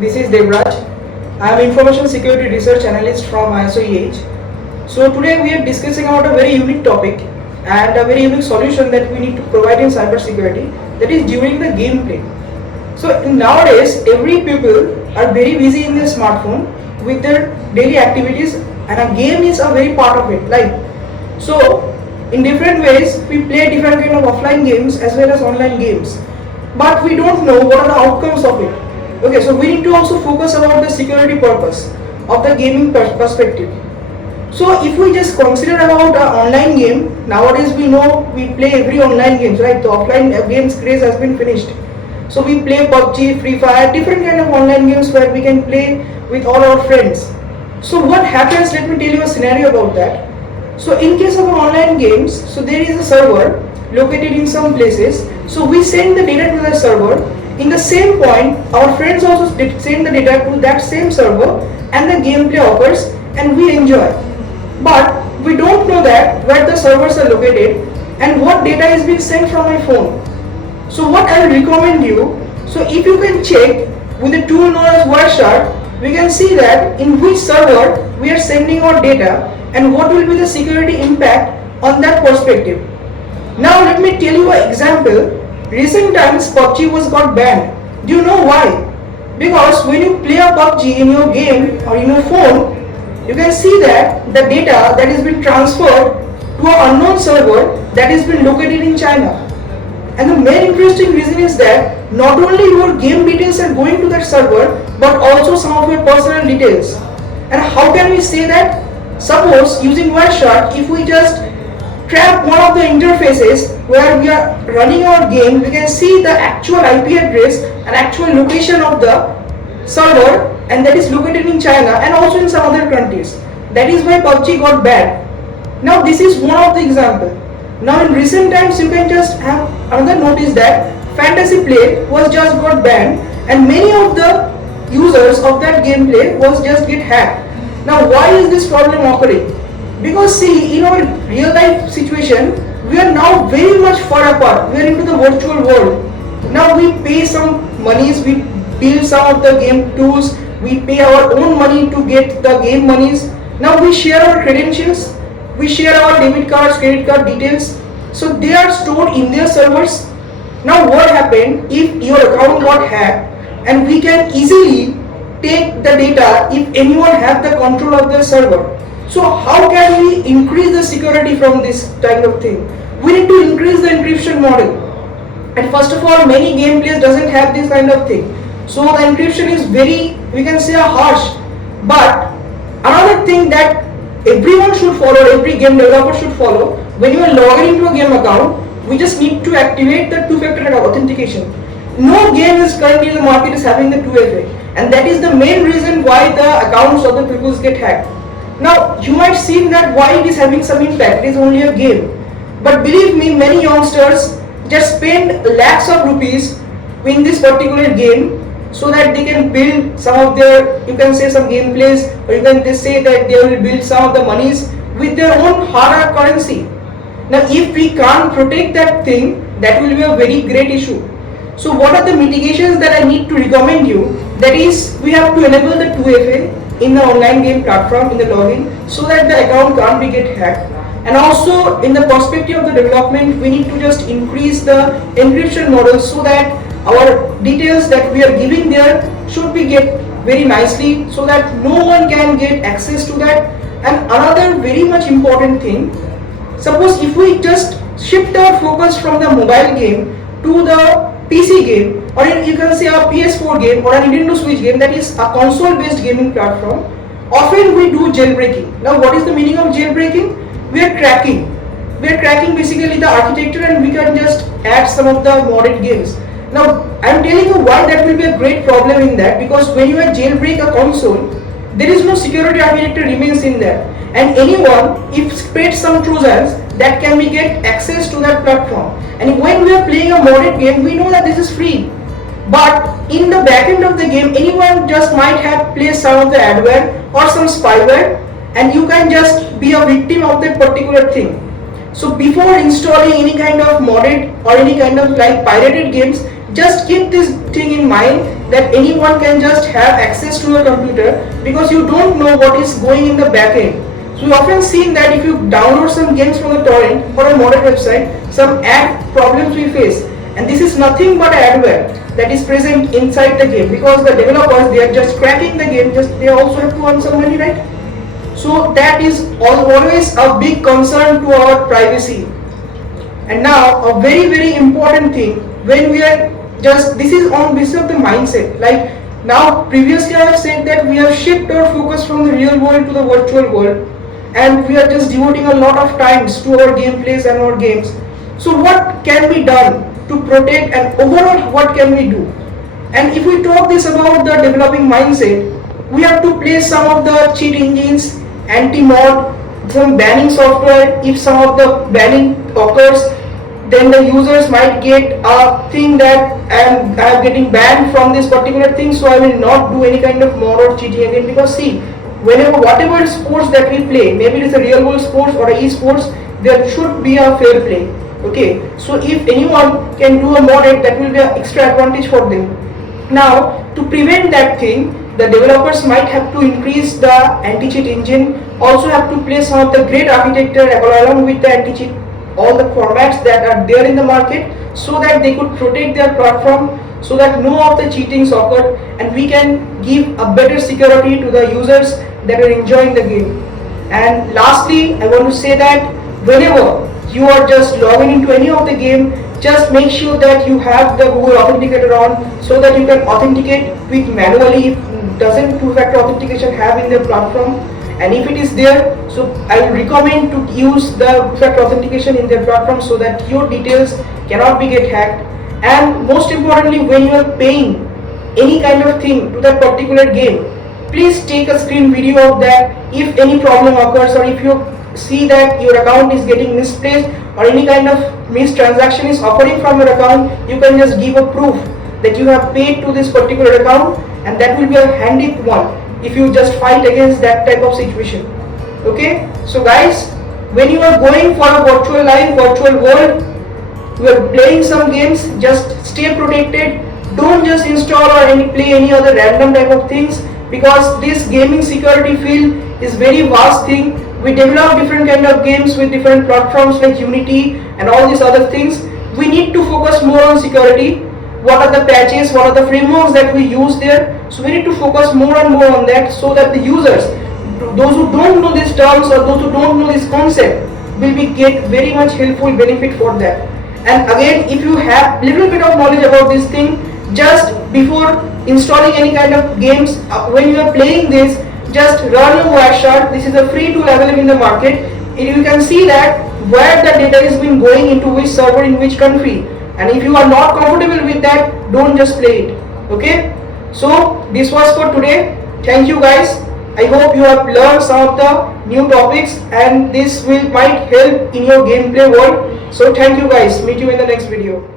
This is Devraj. I am Information Security Research Analyst from ISO-EH. So today we are discussing about a very unique topic and a very unique solution that we need to provide in cybersecurity, that is during the gameplay. So nowadays every people are very busy in their smartphone with their daily activities, and a game is a very part of it. So in different ways we play different kind of offline games as well as online games, but we don't know what are the outcomes of it. Okay, so we need to also focus about the security purpose of the gaming perspective. So if we just consider about an online game, nowadays we know we play every online games, right? The offline games craze has been finished. So we play PUBG, Free Fire, different kind of online games where we can play with all our friends. So what happens, let me tell you a scenario about that. So in case of online games, so there is a server located in some places. So we send the data to the server. In the same point, our friends also send the data to that same server, and the gameplay occurs and we enjoy. But we don't know that where the servers are located and what data is being sent from my phone. So what I will recommend you, so if you can check with a tool known as Wireshark, we can see that in which server we are sending our data and what will be the security impact on that perspective. Now let me tell you an example. Recent times PUBG was got banned. Do you know why? Because when you play a PUBG in your game or in your phone, you can see that the data that has been transferred to an unknown server that has been located in China. And the main interesting reason is that not only your game details are going to that server, but also some of your personal details. And how can we say that? Suppose using Wireshark, if we just trap one of the interfaces where we are running our game, we can see the actual IP address and actual location of the server, and that is located in China and also in some other countries. That is why PUBG got banned. Now this is one of the example. Now in recent times you can just have another notice that Fantasy Play was just got banned, and many of the users of that gameplay was just get hacked. Now why is this problem occurring? Because see, in our real life situation, we are now very much far apart. We are into the virtual world. Now we pay some monies, we build some of the game tools, we pay our own money to get the game monies. Now we share our credentials, we share our debit cards, credit card details. So they are stored in their servers. Now what happened if your account got hacked, and we can easily take the data if anyone have the control of the server. So how can we increase the security from this kind of thing? We need to increase the encryption model. And first of all, many game players doesn't have this kind of thing. So the encryption is very, we can say, harsh. But another thing that everyone should follow, every game developer should follow, when you are logging into a game account, we just need to activate the two-factor authentication. No game is currently in the market is having the 2FA, and that is the main reason why the accounts of the people get hacked. Now you might see that why it is having some impact, it is only a game. But believe me, many youngsters just spend lakhs of rupees in this particular game so that they can build some of their, you can say, some gameplays, or you can just say that they will build some of the monies with their own hard currency. Now if we can't protect that thing, that will be a very great issue. So what are the mitigations that I need to recommend you? That is, we have to enable the 2FA in the online game platform in the login so that the account can't be get hacked. And also in the perspective of the development, we need to just increase the encryption model so that our details that we are giving there should be get very nicely so that no one can get access to that. And another very much important thing, suppose if we just shift our focus from the mobile game to the PC game, or you can say a PS4 game or a Nintendo Switch game, that is a console based gaming platform, often we do jailbreaking. Now what is the meaning of jailbreaking? We are cracking basically the architecture, and we can just add some of the modded games. Now I am telling you why that will be a great problem in that, because when you jailbreak a console, there is no security architecture remains in there, and anyone if spreads some trojans that can be get access to that platform. And when we are playing a modded game, we know that this is free, but in the back end of the game, anyone just might have placed some of the adware or some spyware, and you can just be a victim of that particular thing. So before installing any kind of modded or any kind of like pirated games, just keep this thing in mind that anyone can just have access to your computer, because you don't know what is going in the back end. So we often seen that if you download some games from the torrent or a modded website, some ad problems we face, and this is nothing but adware that is present inside the game, because the developers, they are just cracking the game, just they also have to earn some money, right? So that is always a big concern to our privacy. And now a very important thing, when we are just, this is on basis of the mindset. Like now previously I have said that we have shifted our focus from the real world to the virtual world, and we are just devoting a lot of times to our gameplays and our games. So what can be done to protect, and overall what can we do? And if we talk this about the developing mindset, we have to place some of the cheat engines, anti-mod, some banning software. If some of the banning occurs, then the users might get a thing that I am getting banned from this particular thing, so I will not do any kind of mod or cheating again. Because see, whenever whatever sports that we play, maybe it is a real world sports or a e-sports, there should be a fair play. Okay, so if anyone can do a mod, that will be an extra advantage for them. Now to prevent that thing, the developers might have to increase the anti-cheat engine, also have to place some of the great architecture along with the anti-cheat, all the formats that are there in the market, so that they could protect their platform, so that no of the cheatings occur, and we can give a better security to the users that are enjoying the game. And lastly, I want to say that whenever you are just logging into any of the game, just make sure that you have the Google Authenticator on, so that you can authenticate quick manually if doesn't two-factor authentication have in their platform. And if it is there, so I recommend to use the two-factor authentication in their platform, so that your details cannot be get hacked. And most importantly, when you are paying any kind of thing to that particular game, please take a screen video of that. If any problem occurs, or if you see that your account is getting misplaced, or any kind of mistransaction is occurring from your account, you can just give a proof that you have paid to this particular account, and that will be a handy one if you just fight against that type of situation. Okay, so guys, when you are going for a virtual life, virtual world, you are playing some games, just stay protected. Don't just install or play any other random type of things, because this gaming security field is very vast thing. We develop different kind of games with different platforms like Unity and all these other things. We need to focus more on security. What are the patches, what are the frameworks that we use there? So we need to focus more and more on that, so that the users, those who don't know these terms or those who don't know this concept, will be get very much helpful benefit for that. And again, if you have little bit of knowledge about this thing, just before installing any kind of games, when you are playing this, just run your Wireshark. This is a free tool available in the market. You can see that where the data is been going into which server in which country. And if you are not comfortable with that, don't just play it. Okay, so this was for today. Thank you guys. I hope you have learned some of the new topics, and this might help in your gameplay world. So thank you guys. Meet you in the next video.